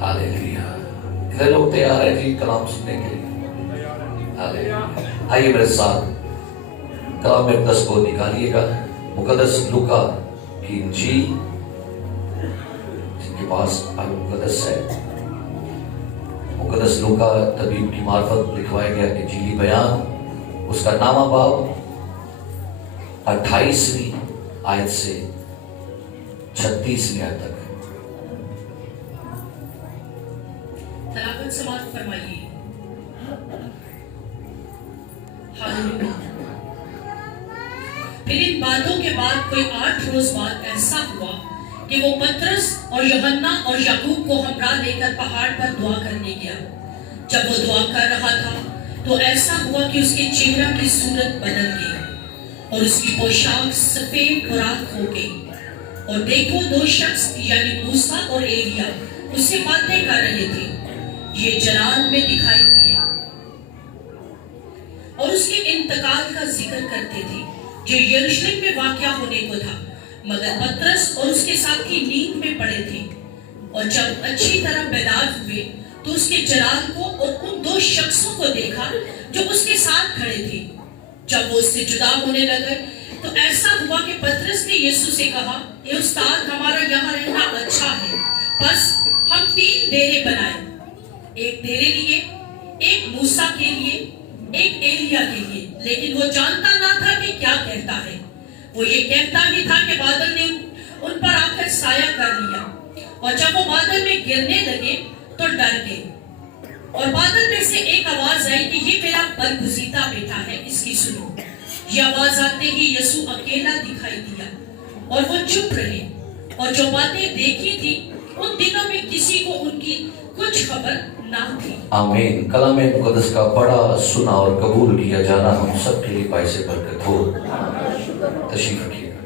Hallelujah. इधर लोग तैयार हैं जी कलाम सुनने के लिए? हालेलुया। आइए मेरे साथ कलाम मुकद्दस को निकालिएगा। मुकद्दस लूका की इंजील, जिनके पास मुकद्दस है, मुकद्दस लूका तबीब की मार्फत लिखवाया गया इंजीली बयान, उसका नामा बाब 28वीं आयत से 36वीं आयत तक। तलावत समाप्त फरमाइए। हालेलुया। फिर इन बातों के बाद कोई 8 रोज बाद ऐसा हुआ कि वो पतरस और यूहन्ना और याकूब को हमरा लेकर पहाड़ पर दुआ करने गया। जब वो दुआ कर रहा था तो ऐसा हुआ कि उसके चेहरा की सूरत बदल गई और उसकी पोशाक सफेद खुराक हो गई। और देखो, 2 शख्स यानी मूसा और एलिया उससे बातें कर रहे थे। ये जलाल में दिखाई दिए और उसके इंतकाल का जिक्र करते थे जो यरूशलेम में वाक़या होने को था। मगर पतरस और उसके साथी नींद में पड़े थे। और जब अच्छी तरह बेदार हुए तो उसके जलाल को और उन 2 शख्सों को देखा जो उसके साथ खड़े थे। जब वो उससे जुदा होने लगे तो ऐसा हुआ कि पतरस ने यीशु से कहा, ए उस्ताद, हमारा यहाँ रहना अच्छा है, बस हम 3 डेरे बनाए, एक तेरे लिए, एक मूसा के लिए, एक एलिया के लिए। लेकिन वो जानता ना था कि क्या कहता है। वो ये कहता ही था कि बादल ने उन पर आकर साया कर लिया। और जब वो बादल में गिरने लगे तो डर गए। और बादल में से एक आवाज आई कि ये मेरा बरगुजीदा बेटा है, इसकी सुनो। ये आवाज आते ही यीशु अकेला दिखाई दिया और वो चुप रहे। और जो बातें देखी थी उन दिनों में किसी को उनकी कुछ खबर ना थी। आमीन। कलाम मुकद्दस का बड़ा सुना और कबूल किया जाना हम सब के लिए बाइसे बरकत हो। तशरीफ रखिएगा।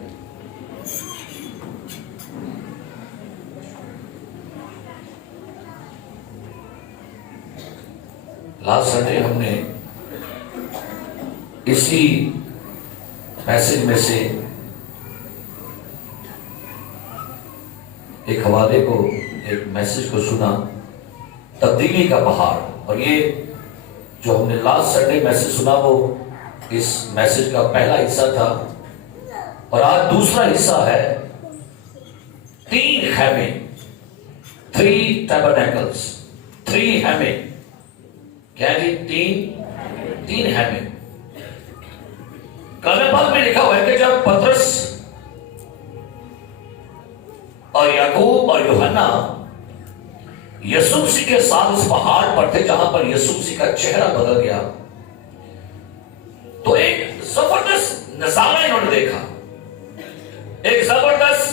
लास्ट संडे हमने इसी मैसेज में से एक हवाले को, एक मैसेज को सुना, तब्दीली का पहाड़। और ये जो हमने लास्ट संडे मैसेज सुना वो इस मैसेज का पहला हिस्सा था। और आज दूसरा हिस्सा है 3 खैमे, 3 टैबरनेकल्स, 3 हैमे। क्या जी? 3 हैमे। कलम पाक में लिखा हुआ है कि जब पतरस और याकूब और यूहन्ना यीशु मसीह के साथ उस पहाड़ पर थे जहां पर यीशु मसीह का चेहरा बदल गया, तो एक जबरदस्त नजारा इन्होंने देखा। एक जबरदस्त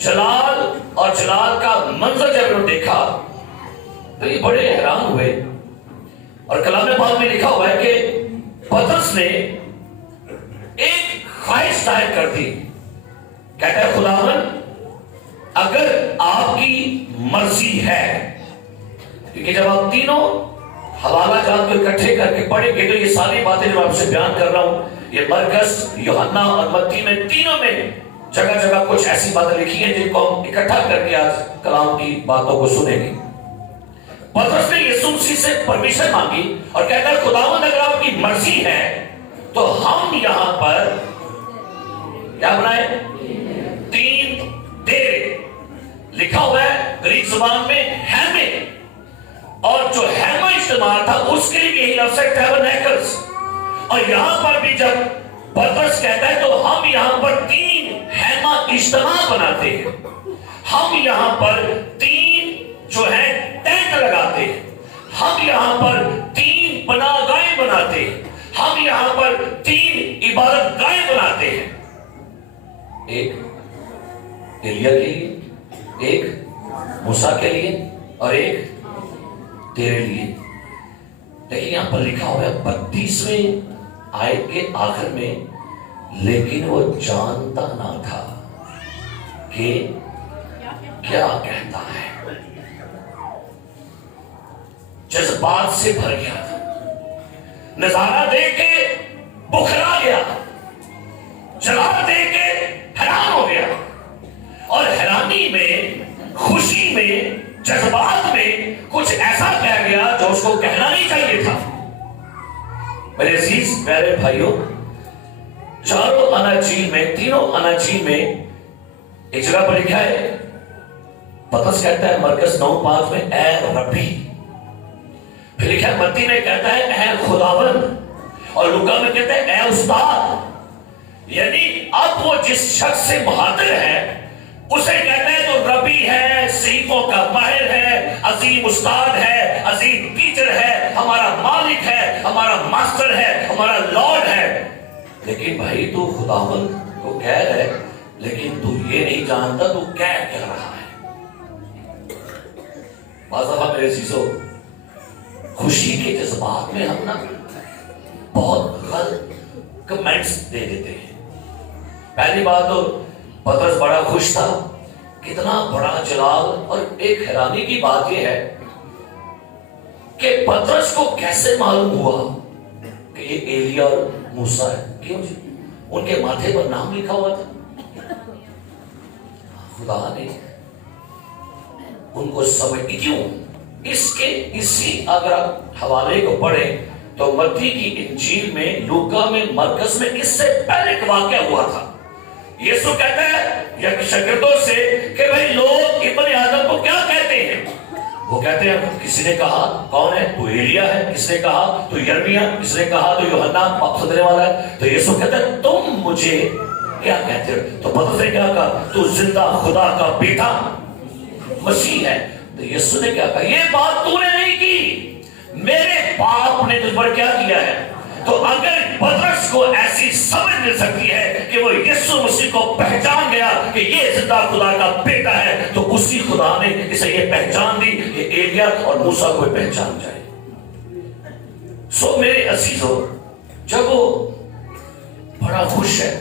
जलाल और जलाल का मंजर जब इन्होंने देखा तो ये बड़े हैरान हुए। और कलाम पाक में लिखा हुआ है कि पतरस ने एक ख्वाहिश जाहिर कर दी। कहता है, खुदावन, अगर आपकी मर्जी है, क्योंकि जब आप तीनों हवाला जात को इकट्ठे करके पढ़ेंगे तो ये सारी बातें जो मैं आपसे बयान कर रहा हूं, ये मरकस, यूहन्ना और मत्ती में, तीनों में जगह जगह कुछ ऐसी बातें लिखी हैं जिनको हम इकट्ठा करके आज कलाम की बातों को सुनेंगे। पतरस ने यीशु मसीह से परमिशन मांगी और कहता है, खुदावन, अगर आपकी मर्जी है तो हम यहां पर क्या बनाए? 3 डेरे। लिखा हुआ है ग्रीक जुबान में हैमे, और जो हैमा इस्तेमाल था उसके लिए यही लफ्ज है टैबरनेकल्स। और यहां पर भी जब पतरस कहता है तो हम यहां पर 3 हैमा इस्तेमाल बनाते हैं। हम यहां पर 3 जो है टेंट लगाते हैं। हम यहां पर 3 पनाहगाहें बनाते हैं। हम यहां पर 3 इबादत गाहें बनाते हैं। एक एलिया के लिए, एक मूसा के लिए और एक तेरे लिए। लेकिन यहां पर लिखा हुआ है 32वें आयत के आखिर में, लेकिन वो जानता ना था कि क्या कहता है। जज्बात से भर गया था, नजारा देख के बुखरा गया, जलाल देख के हैरान हो गया। और हैरानी में खुश खुशी में, जज्बात में कुछ ऐसा कह गया जो उसको कहना नहीं चाहिए था। मेरे अजीज प्यारे भाइयों, चारों अनाजील में, तीनों अनाजील में एक जगह पर लिखा है, पतरस कहता है मरकस 9:5 में ऐ रब्बी, फिर लिखा है मत्ती में कहता है ऐ खुदावंद, और लूका में कहता है ऐ उस्ताद। यानी अब वो जिस शख्स से मुहातिब है उसे कहता है तो रबी है, सीखों का माहिर है, अजीम उस्ताद है, अजीम टीचर है, हमारा मालिक है, हमारा मास्टर है, हमारा लॉर्ड है। लेकिन भाई तू खुदावंद को कह रहे, लेकिन तू ये नहीं जानता तू क्या कह रहा है। बाज़ दफा मेरे चीजों, खुशी के जज्बात में हम ना बहुत गलत कमेंट्स दे देते हैं। पहली बात तो पतरस बड़ा खुश था, कितना बड़ा जलाल। और एक हैरानी की बात यह है कि पतरस को कैसे मालूम हुआ कि ये एलिया और मूसा है? क्यों जी? उनके माथे पर नाम लिखा हुआ था, खुदा ने उनको समझ। क्यों? इसके इसी अगर आप हवाले को पढ़े तो मत्ती की इंजील में, लूका में, मरकस में इससे पहले एक वाकया हुआ था। यीशु कहता है शागिर्दों से कि भाई लोग इब्ने आदम को क्या कहते हैं? वो कहते हैं, किसी ने कहा कौन है? तो एलिया है, किसने कहा तो यर्मिया, किसने कहा तो यूहन्ना वापस आने वाला है। तो यीशु कहता है तुम मुझे क्या कहते हो? तो पतरस ने क्या कहा? तू जिंदा खुदा का बेटा मसीह है। तो यीशु ने क्या कहा? ये बात तूने नहीं की, मेरे बाप ने तुझ पर क्या किया है। तो अगर पतरस को ऐसी समझ मिल सकती है कि वो यीशु मसीह को पहचान गया कि ये जिंदा खुदा का बेटा है, तो उसी खुदा ने इसे ये पहचान दी, ये एलिया और मूसा को पहचान जाए। सो मेरे अजीजों, जब वो बड़ा खुश है,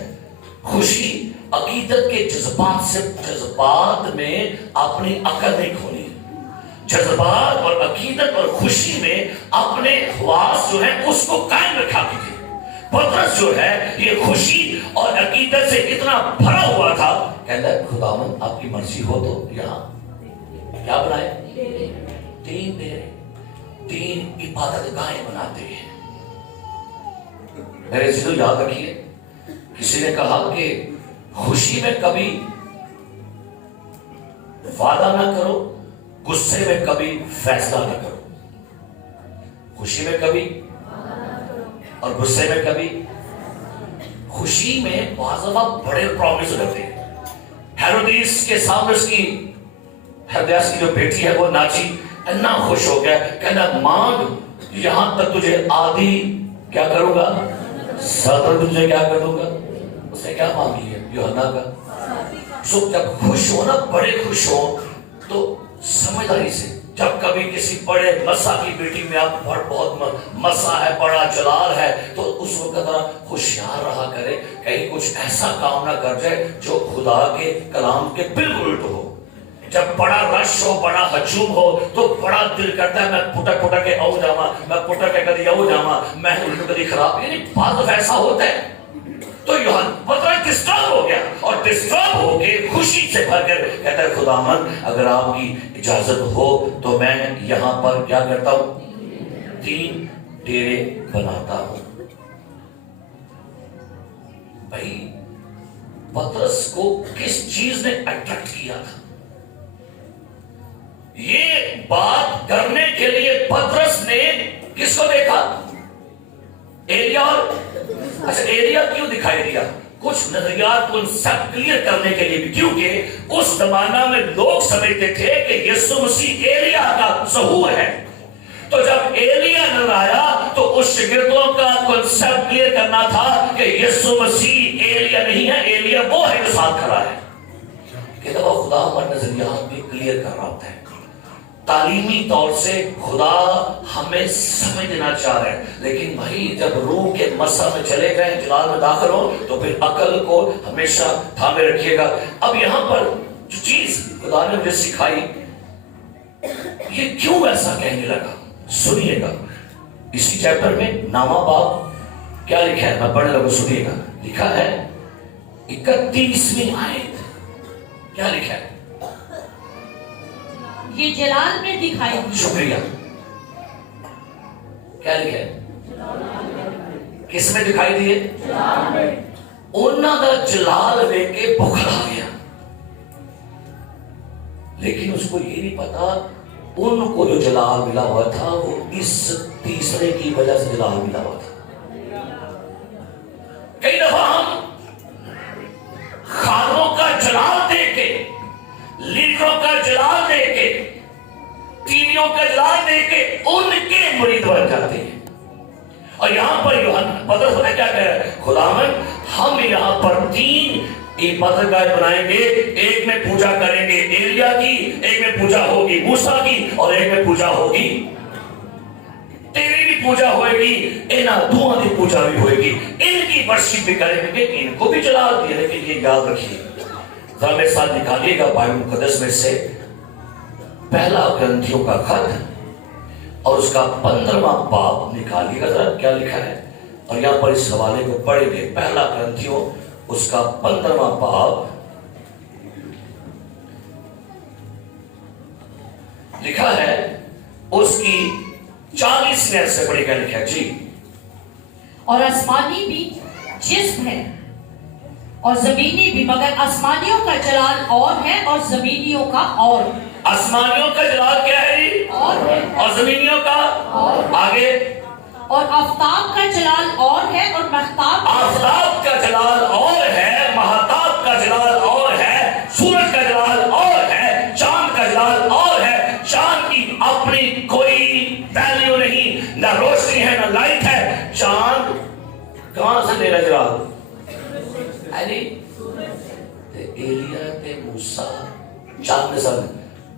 खुशी अकीदत के जज्बात से, जज्बात में अपनी अकल नहीं खोनी, जज्बात और अकीदत और खुशी में अपने ख्वास जो है उसको कायम रखा कीजिए। पतरस जो है ये खुशी और अकीदत से इतना भरा हुआ था, कहता है खुदावंद आपकी मर्जी हो तो यहाँ क्या बनाए? तीन इबादत गाहें बनाते हैं। मेरे चीजों याद रखिए, किसी ने कहा कि खुशी में कभी वादा ना करो, गुस्से में कभी फैसला ना करो। खुशी में कभी और गुस्से में कभी। खुशी में बाज़-ओ-दफ़ा बड़े प्रॉमिस होते हैं। हेरोदेस के सामने उसकी, हेरोदियास की जो बेटी है वो नाची, इतना खुश हो गया, कहना मांग यहां तक तुझे आधी क्या करूंगा, सतर तुझे क्या कर दूंगा। उसने क्या मांग लिया? यूहन्ना का। सो जब खुश हो ना, बड़े खुश हो तो समझदारी से, जब कभी किसी बड़े मसा की बेटी में आप बहुत मसा है, बड़ा जलाल है, तो उस वक्त जरा होशियार रहा करे, कहीं कुछ ऐसा काम ना कर जाए जो खुदा के कलाम के बिल्कुल उल्ट हो। जब बड़ा रश हो, बड़ा हजूम हो, तो बड़ा दिल करता है मैं पुटक के आऊ जावा, मैं पुटक के कभी आऊ जावा, मैं उल्ट कभी खराब, यानी बात ऐसा होता है। तो यूहन्ना डिस्टर्ब हो गया और डिस्टर्ब होके खुशी से भरकर कहता है खुदावंद अगर आपकी इजाजत हो तो मैं यहां पर क्या करता हूं? 3 डेरे बनाता हूं। भाई पतरस को किस चीज ने अट्रैक्ट किया था? ये बात करने के लिए पतरस ने किसको देखा? एलिया। अच्छा, एलिया क्यों दिखाई दिया? कुछ नजरियात कॉन्सेप्ट क्लियर करने के लिए भी, क्योंकि उस जमाना में लोग समझते थे कि यीशु मसीह एलिया का ज़हूर है। तो जब एलिया नजर आया तो उस शागिर्दों का कॉन्सेप्ट क्लियर करना था कि यीशु मसीह एलिया नहीं है, एलिया वो है जो साथ खड़ा है। कि जब खुदा हमारे नजरियात भी क्लियर कर रहा होता है, तालीमी तौर से खुदा हमें समझ देना चाह रहे हैं, लेकिन भाई जब रूह के मसा में चले गए, जलाल में दाखिल हो, तो फिर अकल को हमेशा थामे रखिएगा। अब यहां पर जो चीज खुदा ने मुझे सिखाई, ये क्यों ऐसा कहने लगा, सुनिएगा। इसी चैप्टर में 9वां बाब क्या लिखा है, मैं पढ़ लूंगा, सुनिएगा। लिखा है 31वीं आयत, क्या लिखा है? ये जलाल में दिखाई दिए। शुक्रिया। क्या लिखे? किस में दिखाई दिए? उन्होंने जलाल वेख के बुखला गया, लेकिन उसको ये नहीं पता उनको जो जलाल मिला हुआ था वो इस तीसरे की वजह से जलाल मिला हुआ था। कई दफा हम खानों का जलाल देख के, लीडरों का जलाल देख के, टीवियों का जलाल देख के उनके मुरीद बन जाते हैं। और यहां पर यूहन्ना पतरस पता क्या कह रहा है? खुदावंद हम यहां पर 3 इबादतगाह बनाएंगे, एक में पूजा करेंगे एलिया की, एक में पूजा होगी मूसा की, और एक में पूजा होगी तेरी भी पूजा होगी, इन्हां दोनों की पूजा भी होगी, इनकी वर्शिप भी करेंगे, इनको भी जलाल दिए। लेकिन ये याद रखिए, जरा मेरे साथ निकालिएगा बाइबल मुकद्दस में से पहला ग्रंथियों का खत और उसका 15वां बाब निकालिएगा। जरा क्या लिखा है, और यहां पर इस हवाले को पढ़ेंगे। पहला ग्रंथियों उसका 15वां बाब लिखा है, उसकी 40वें से पढ़े क्या लिखा है जी? और आसमानी भी जिस्म है और जमीनी भी, मगर आसमानियों का जलाल और है और जमीनियों का और। आसमानियों का जलाल क्या है जी? और है। और जमीनियों का और। आगे? और आफताब का जलाल और है और महताब। आफताब का जलाल और है, महताब का जलाल और है, सूरज का जलाल और है, चांद का जलाल और है। चांद की अपनी कोई वैल्यू नहीं, ना रोशनी है ना लाइट है। चांद कहां से ले रहा जलाल? एलिया ते मूसा चांद ने सब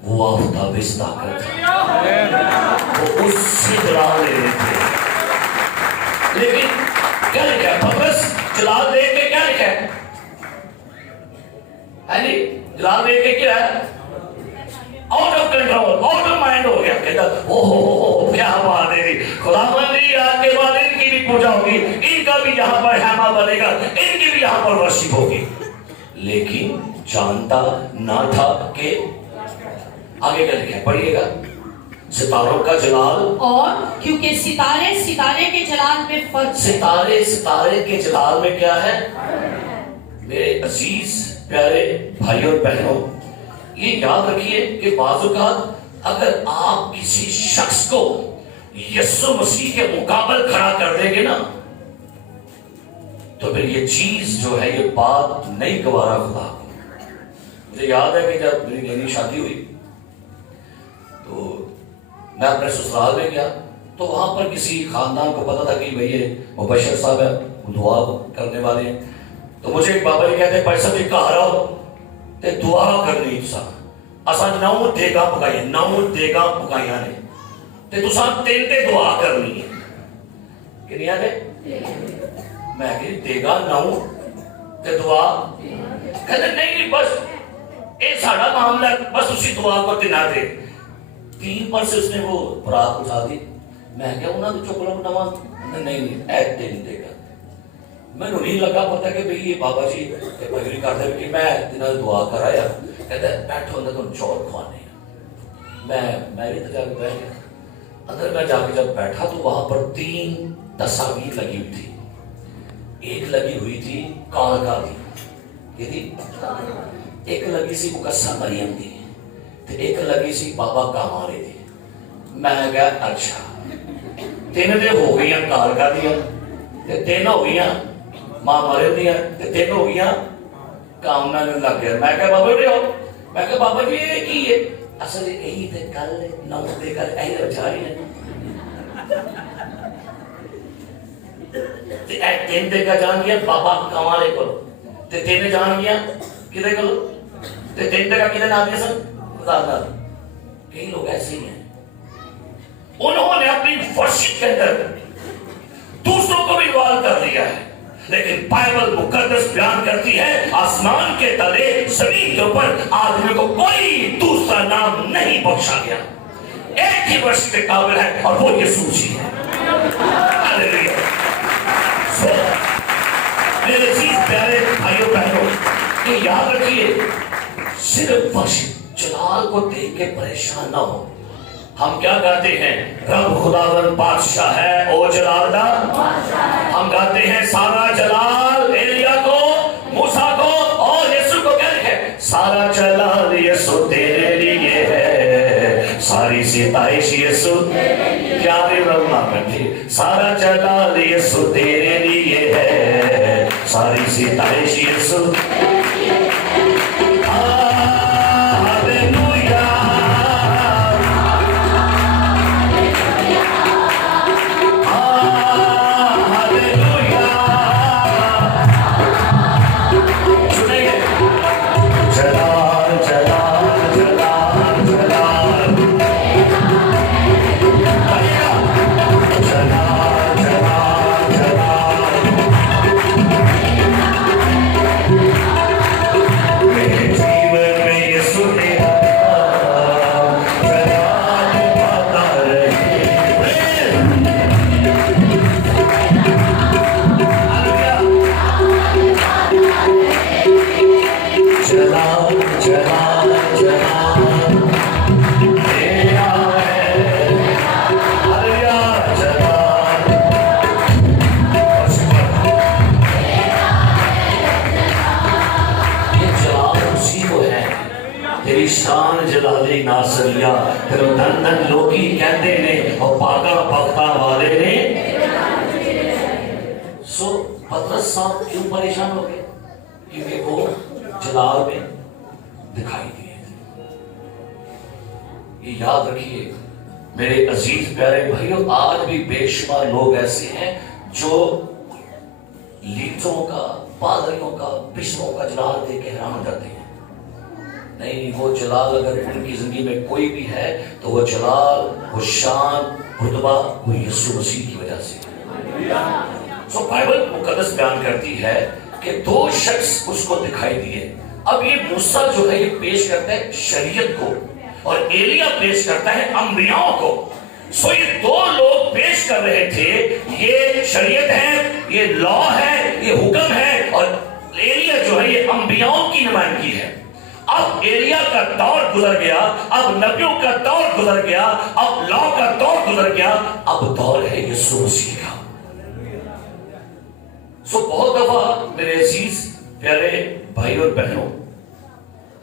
वो आफताब इस ताकत वो उससे जलाल ले रहे थे। लेकिन क्या लिखा है? पतरस जलाल देख के क्या लिखा है? जलाल देख के क्या है? Out of control, out of mind हो गया। कहता ओहो क्या बात है, खुदावंद जी आज के बाद इनकी भी पूजा होगी, इनका भी यहाँ पर हैमा बनेगा, इनकी भी यहाँ पर वर्शिप होगी। लेकिन जानता ना था कि आगे क्या लिखा है, पढ़िएगा। सितारों का जलाल, और क्योंकि सितारे सितारे के जलाल में फर्क। सितारे सितारे के जलाल में क्या है? मेरे अजीज प्यारे भाइयों और बहनों, ये याद रखिए कि बाज़-ओ-क़ात अगर आप किसी शख्स को यीशु मसीह के मुकाबले खड़ा कर देंगे ना, तो फिर ये चीज जो है, ये बात नहीं गवारा खुदा को। मुझे याद है कि जब मेरी नई शादी हुई तो मैं अपने ससुराल में गया, तो वहां पर किसी खानदान को पता था कि भाई ये मुबशर साहब है, वो दुआ करने वाले हैं। तो मुझे एक बाबा जी कहते, भाई साहब जी घर आओ ते दुआ करनी तुसा। असा 9 देगा पकाई, 9 देगा पकाइया ने ते तुसा 3 ते दुआ करनी है। किनिया ने? मैं कही देगा 9 ते दुआ। कहते नहीं बस ये साड़ा मामला, बस उसी दुआ को दिना दे। 3 पर से उसने वो बरात उठा दी। मैं क्या उन्होंने चुकला नवा नहीं ऐड नहीं देगा। मैंने नहीं लगा पता कि भाई ये बाबा जी अग्री करते कि मैं दिना दुआ कराया। कहते बैठो अंदर तुम चौर खुआने। मैं भी तो जाके बैठ गया। अंदर मैं जाके जब बैठा तो वहां पर 3 तस्वीर लगी हुई थी। एक लगी हुई थी कालका की, ये थी। एक लगी सी मुकस्सा मरियम की, एक लगी सी बाबा कामारे दी। मैं क्या अच्छा 3 दे हो गई कालका दिया, 3 हो गई मां मरे दिया, 3 हो गई काम में लग गया। मैं क्या बाबा जी हो, मैं क्या बाबा जी ये की है? असल यही थे कल 9 दे कल यही बचा रही है। 3 दे का जान गया बाबा कामारे को, 3 जान गया किधर को, 3 दे का किधर नाम दिया सर? कई लोग ऐसे ही हैं, उन्होंने अपनी वर्शिप के अंदर दूसरों को भी इन्वॉल्व कर दिया है। लेकिन बाइबल मुकद्दस बयान करती है आसमान के तले जमीन के ऊपर आदमी को कोई दूसरा नाम नहीं बख्शा गया। एक ही वर्शिप के काबिल है और वो यीशु जी है। हालेलुया। मेरे चीज प्यारे भाइयों बहनों, ये याद रखिए, सिर्फ वर्शिप जलाल को देख के परेशान ना हो। हम क्या गाते हैं, रब खुदावन बादशाह है, ओ जलाल दा। हम गाते हैं सारा जलाल एलिया को, मूसा को और यीशु को। क्या लिखे, सारा जलाल यीशु तेरे लिए है, सारी सिताइश यीशु प्यारे रब्बा करती। सारा जलाल यीशु तेरे लिए है, सारी सिताइश यीशु। शान जलाली नासरिया फिर धन धन लोकी कहते ने और पागा भक्ता वाले ने। सो पतरस साहब क्यों परेशान हो गए, क्योंकि वो जलाल में दिखाई दिए थे। ये याद रखिए मेरे अजीज प्यारे भाइयों, आज भी बेशुमार लोग ऐसे हैं जो लीडरों का, पादरियों का, बिशपों का जलाल देख के हैरान करते हैं। नहीं, वो जलाल अगर उनकी जिंदगी में कोई भी है तो वो जलाल, वो शान, रुतबा वो यीशु मसीह की वजह से। सो बाइबल मुकद्दस बयान करती है कि दो शख्स उसको दिखाई दिए। अब ये मूसा जो है ये पेश करता है शरीयत को और एलिया पेश करता है अंबियाओं को। सो ये दो लोग पेश कर रहे थे, ये शरीयत है, ये लॉ है, ये हुक्म है, और एलिया जो है ये अंबियाओं की नुमाइंदगी है। अब एलिया का दौर गुजर गया, अब नबियों का दौर गुजर गया, अब लॉ का दौर गुजर गया, अब दौर है यीशु मसीह का। सो बहुत दफा मेरे अजीज प्यारे भाई और बहनों,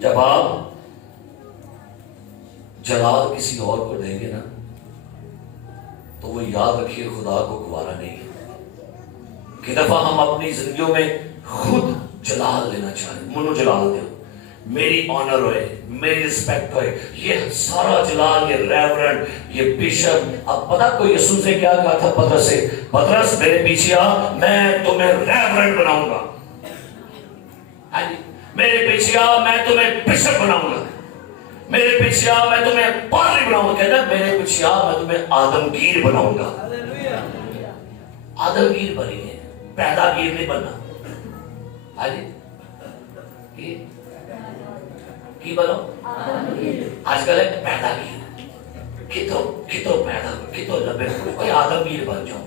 जब आप जलाल किसी और को देंगे ना तो वो याद रखिए खुदा को गवारा नहीं है। कि दफा हम अपनी जिंदगियों में खुद जलाल लेना चाहें, मुनो जलाल दो, मेरी ऑनर होए, मेरी रिस्पेक्ट होए, ये सारा जलाल, ये रेवरेंड, ये बिशप। अब पता कोई यीशु से क्या कहा था पतरस से, पतरस मेरे पीछे आ, मैं तुम्हें रेवरेंड बनाऊंगा। मेरे पीछे आ, मैं तुम्हें बिशप बनाऊंगा। मेरे पीछे आ, मैं तुम्हें पादरी बनाऊंगा। कहता मेरे पीछे आ, मैं तुम्हें आदमगीर बनाऊंगा। आदमगीर बनिए, पैदागीर नहीं बनना। की बनो आजकल है पैदागीर, कितो पैदा कितो लबे कोई आदमगीर बन जाओ।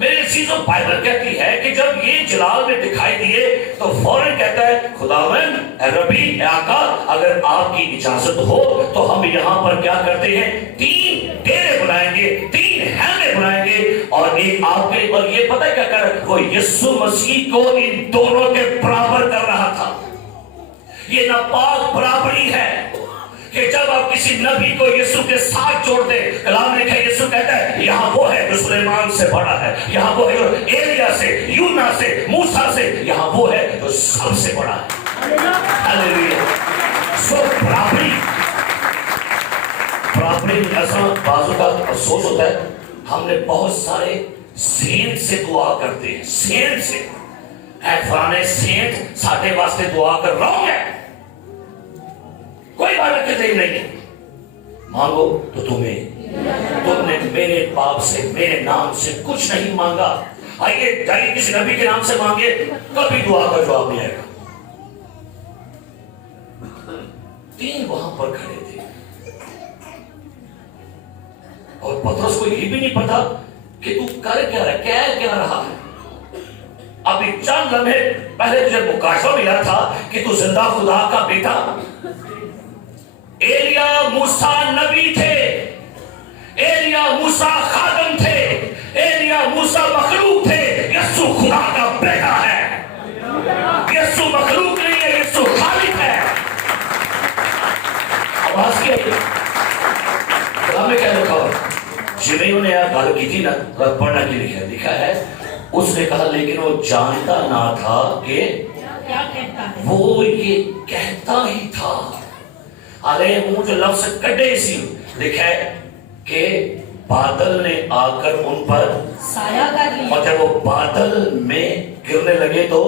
मेरी चीजों बाइबल कहती है कि जब ये जलाल में दिखाई दिए तो फौरन कहता है खुदावंद रबी आका, अगर आपकी इजाजत हो तो हम यहाँ पर क्या करते हैं, 3 डेरे बनाएंगे, 3 हेमे बनाएंगे और एक आपके। और ये पता है क्या कर, वो यीशु मसीह को इन दोनों के बराबर कर रहा था। ये नापाक बराबरी है कि जब आप किसी नबी को यीशु के साथ जोड़ते, कलाम लिखा है यीशु कहता है यहाँ वो है जो सुलेमान से बड़ा है, यहाँ वो है जो एलिया से, यूना से, मूसा से, यहाँ वो है जो सबसे बड़ा है। हालेलुया। सो बराबरी ऐसा बाजू का अफसोस होता है, हमने बहुत सारे सेंट से दुआ करते हैं, सेंट से फलाने सेंट साढ़े वास्ते दुआ कर रहा है, कोई बात नहीं है, मांगो तो तुमने मेरे पाप से, मेरे नाम से कुछ नहीं मांगा। आइए जाइए किसी नबी के नाम से मांगे, कभी दुआ का जवाब नहीं आएगा। 3 वहां पर खड़े थे और पतरस को ये भी नहीं पता कि तू कर क्या रहा, क्या रहा है। अभी चंद लम्हे पहले तुझे मुकाशा मिला था कि तू जिंदा खुदा का बेटा, एलिया मूसा नबी थे, एलिया मूसा खादम थे, एलिया मूसा मखलूक थे। यीशु खुदा का बेटा है, यीशु मखलूक नहीं है, यीशु खालिक है। आवाज की कलाम में क्या लिखा है? शिमोन ने यार गल की थी ना, पढ़ना की लिखा है, उसने कहा लेकिन वो जानता ना था कि क्या कहता है। वो ये कहता ही था। अरे मुंह जो लफ्ज कटे सी लिखा है कि बादल ने आकर उन पर साया कर लिया। और जब वो बादल में गिरने लगे तो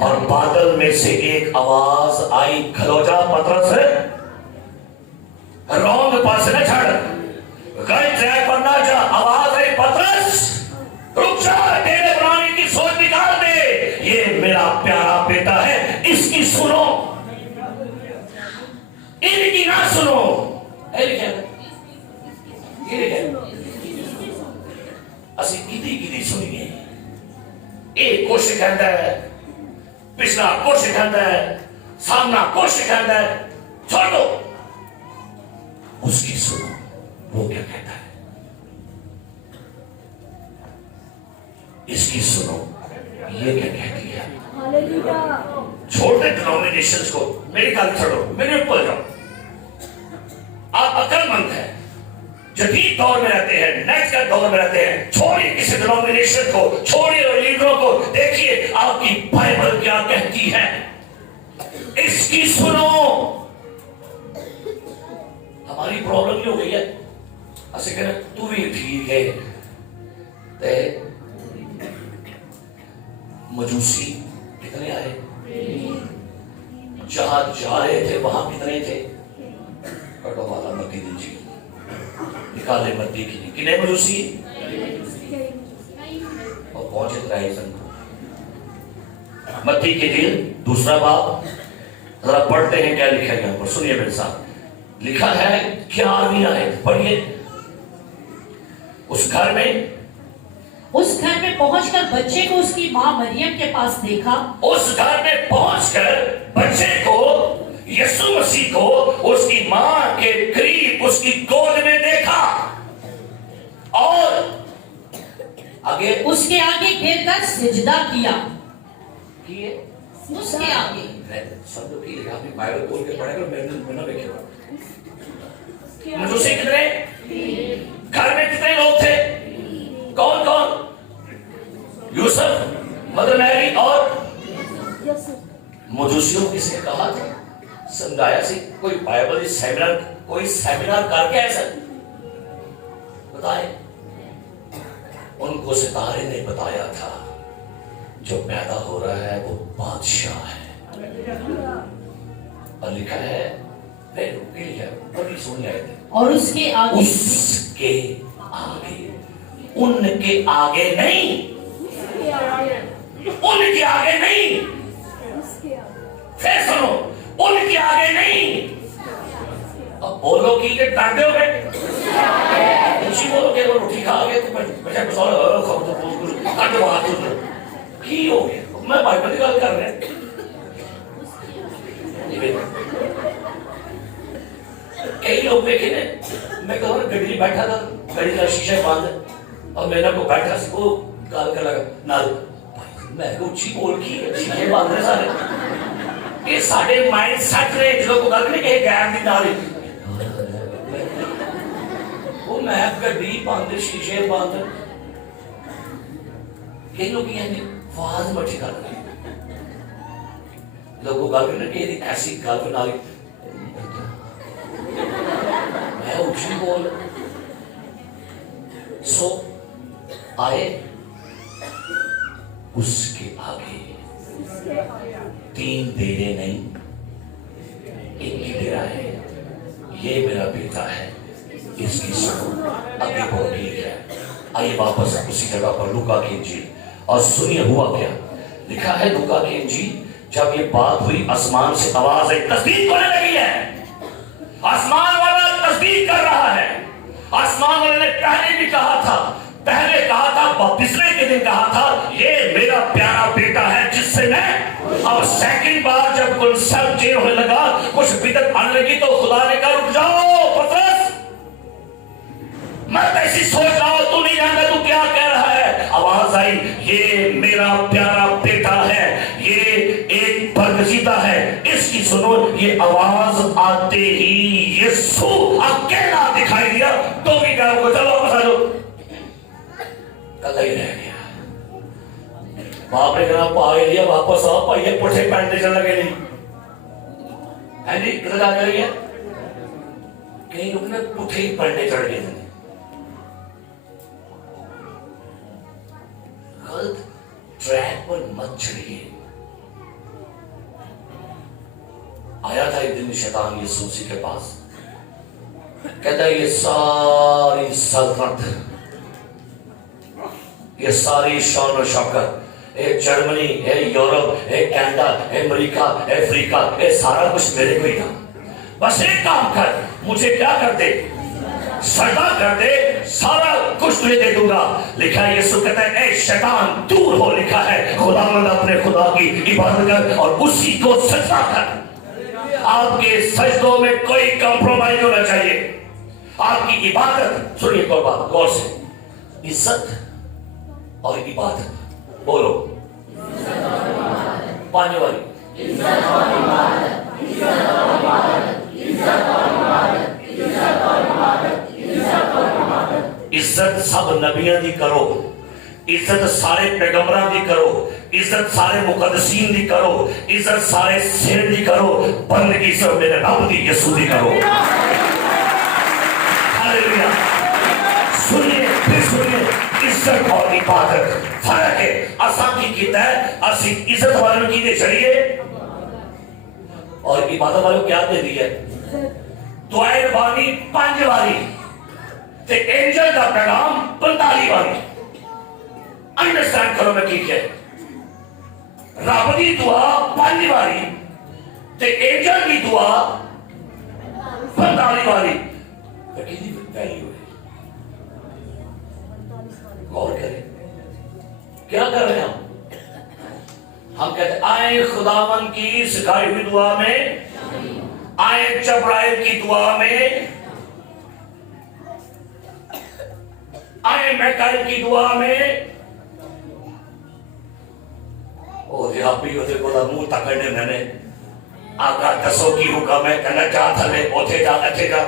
और बादल में से एक आवाज आई, खलोजा पतरस रॉन्ग पास न छड़, गलत ट्रैक पर ना जा। आवाज आई, पतरस रुक जा, तेरे बनाने की सोच निकाल दे, ये मेरा प्यारा बेटा है, इसकी सुनो, इनकी ना सुनो। ਅਸੀਂ ਕਿਦੀ ਕਿਦੀ ਸੁਣੀਏ? ਇਹ ਕੁਛ ਕਹਿੰਦਾ ਹੈ, ਪਿਛਲਾ ਕੁਛ ਕਹਿੰਦਾ है, सामना कुछ कहता है, छोड़ दो, उसकी सुनो, वो क्या कहता है, इसकी सुनो, ये क्या कहती है। छोड़ दे डिनोमिनेशंस को, मेरी गल छोड़ो, मेरे ऊपर जाओ। आप अक्लमंद है, जदीद दौर में रहते हैं, नेक्स्ट का दौर में रहते हैं, छोड़िए किसी डिनोमिनेशन को, छोड़िए लीडरों को, देखिए आपकी बाइबल क्या कहती है, इसकी सुनो। हमारी प्रॉब्लम ये हो गई है, असं कह तू भी ठीक है, ते मजूसी कितने आए, जहां जा रहे थे वहां कितने थे, कटो वाला मती दीजिए, निकाले मती की किने मजूसी और पहुंचे त्राइसन मत्ती के दिल दूसरा बाब। जरा पढ़ते हैं क्या लिखा है यहाँ पर, सुनिए मेरे साथ। लिखा है 11वीं आयत, पढ़िए। उस घर में पहुंचकर बच्चे को उसकी मां मरियम के पास देखा। उस घर में पहुंचकर बच्चे को, यीशु मसीह को उसकी मां के करीब उसकी गोद में देखा और आगे उसके आगे गिरकर सिजदा किया। उसके आगे सब लोग की आपने बाइबल खोल के पढ़ेगा, मैंने देखा मजूसी कितने, घर में कितने लोग थे, कौन कौन, यूसुफ, मदर मैरी और मजूसियों किसने कहा था, समझाया सी, कोई बाइबल सेमिनार, कोई सेमिनार करके ऐसा बताए। उनको सितारे ने बताया था जो पैदा हो रहा है वो बादशाह है। और लिखा है बड़ी सुन आए थे, और उसके आगे, उसके आगे, उनके आगे नहीं, उनके आगे नहीं, फिर सुनो, उनके आगे नहीं। अब बोलो कि ये डांटे हो गए, ऊंची बोलो कि रोटी खा गए तो बच्चा कुछ और खाओ तो बोल काट दो हाथ तो की हो गया। मैं बाइबल की बात कर रहे हैं, कई लोग देखे ने, मैं कहूँ गड्डी बैठा था, गड्डी का शीशा बंद और मेरा को बैठा सी, वो गाल कर लगा नाल, मैं को ऊंची बोल की शीशे बंद है सारे, ये साढ़े माइंड सेट रहे जो को गल नहीं कहे गैर दी नाल, वो मैं गड्डी बंद शीशे बंद, कई लोग ये आवाज मची कर रहे लोगों गल नहीं कहे ऐसी गल बना ली, मैं ऊंची बोल। सो आए उसके आगे, 3 देरे नहीं, एक ही देरा है, ये मेरा बेटा है, इसकी सुनो। आगे बहुत ठीक है, आइए वापस उसी जगह पर लूका की इंजील और सुनिए हुआ क्या लिखा है। लूका की इंजील, जब ये बात हुई आसमान से आवाज आई, तस्दीक होने लगी है, आसमान वाला तस्दीक कर रहा है। आसमान वाले ने पहले भी कहा था, पहले कहा था, बपतिस्मे के दिन कहा था, ये मेरा प्यारा बेटा है जिससे मैं। अब सेकंड बार जब कुल सब चेंज होने लगा, कुछ बिदत आने लगी तो खुदा ने कहा रुक जाओ, आवाज आते ही यीशु अकेला दिखाई दिया तो भी क्या को चलो वापस आ जाओ, कल ही रह गया। बाप ने कहा पाए लिया वापस आओ भाई, पुठे पैंटे चल लगे नहीं है जी, किधर जा रही है? कहीं लोग ने पुठे ही पैंटे चढ़ गए थे। गलत ट्रैक पर मत चढ़िए। आया था एक दिन शैतान यीशु मसीह के पास, कहता है ये सारी सल्तनत, ये सारी शान और शौकत, ये जर्मनी, ये यूरोप, ये कनाडा, ये अमेरिका, ये अफ्रीका, ये सारा कुछ मेरे को ही था। बस एक काम कर, मुझे क्या कर दे, सजदा कर दे, सारा कुछ तुझे दे दूंगा। लिखा है यीशु कहता है ए शैतान दूर हो, लिखा है खुदावंद अपने खुदा की इबादत कर और उसी को सजदा कर। आपके सजदों में कोई कंप्रोमाइज होना चाहिए। आपकी इबादत, सुनिए एक और बात गौर से, इज्जत और इबादत, बोलो पाने वाली, इज्जत सब नबियां दी करो, इज्जत सारे पैगंबरां दी करो, इज्जत सारे मुकद्दसीन दी करो, इज्जत सारे शेर दी करो, बंदगी सब मेरे रब दी यीशु दी करो। हालेलुया। सुनिए फिर सुनिए, इज्जत और इबादत फर्क है। असा की कीता है, असी इज्जत वालों की दे चढ़िए और इबादत वालों क्या दे दी है? दुआएं बानी 5 वारी ते एंजल का पैगाम 45 वारी। अंडरस्टैंड करो मैं ठीक है, रब की दुआ 5 वारी ते एंजल की दुआ 45 वारी। वैल्यू है, गौर करें क्या कर रहे हैं हम कहते आए खुदावन की सिखाई हुई दुआ में, आए जब्राइल की दुआ में, आए मैकाइल की दुआ में। और आप भी उसे बोला मुंह तकड़ने मैंने आका दसो की हुक्म है, कहना जा थले ओथे जा अच्छे जा।